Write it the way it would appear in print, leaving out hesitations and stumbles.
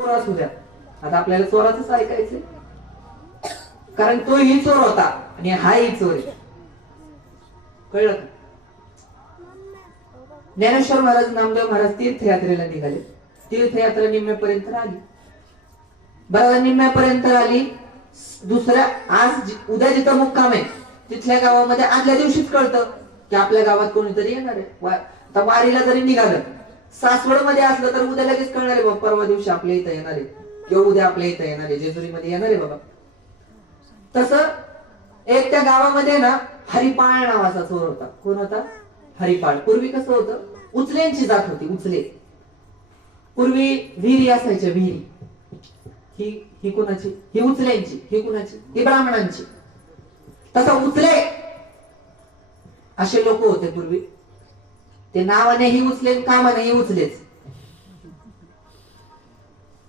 चोर असू द्या, आता आपल्याला चोराचंच ऐकायचंय, कारण तोही चोर होता आणि हाही चोर आहे. कळलं का? ज्ञानेश्वर महाराज, नामदेव महाराज तीर्थयात्रेला निघाले. तीर्थयात्रा निम्म्यापर्यंत आली. बरोबर निम्म्यापर्यंत आली. दुसऱ्या उद्या जिथं मुक्काम आहे तिथल्या गावामध्ये आदल्या दिवशीच कळतं की आपल्या गावात कोणीतरी येणार आहे. आता वारीला जरी निघालं, सासवड मध्ये असलं तर उद्या लगेच कळणार आहे बाबा परवा दिवशी आपल्या इथं येणार आहे किंवा उद्या आपल्या इथं येणार आहे, जेजुरीमध्ये येणार आहे बाबा. तसं एक त्या गावामध्ये ना हरिपाळ नावाचा चोर होता. कोण होता? हरिपाळ. पूर्वी कसं होतं, उचलेंची जात होती. उचले पूर्वी विहिरी असायच्या. विहिरी ही कुणाची? ही उचलेंची. ही कुणाची? ही ब्राह्मणांची. तसं उचले असे लोक होते पूर्वी. ते नावानेही उचले, कामानेही उचलेच.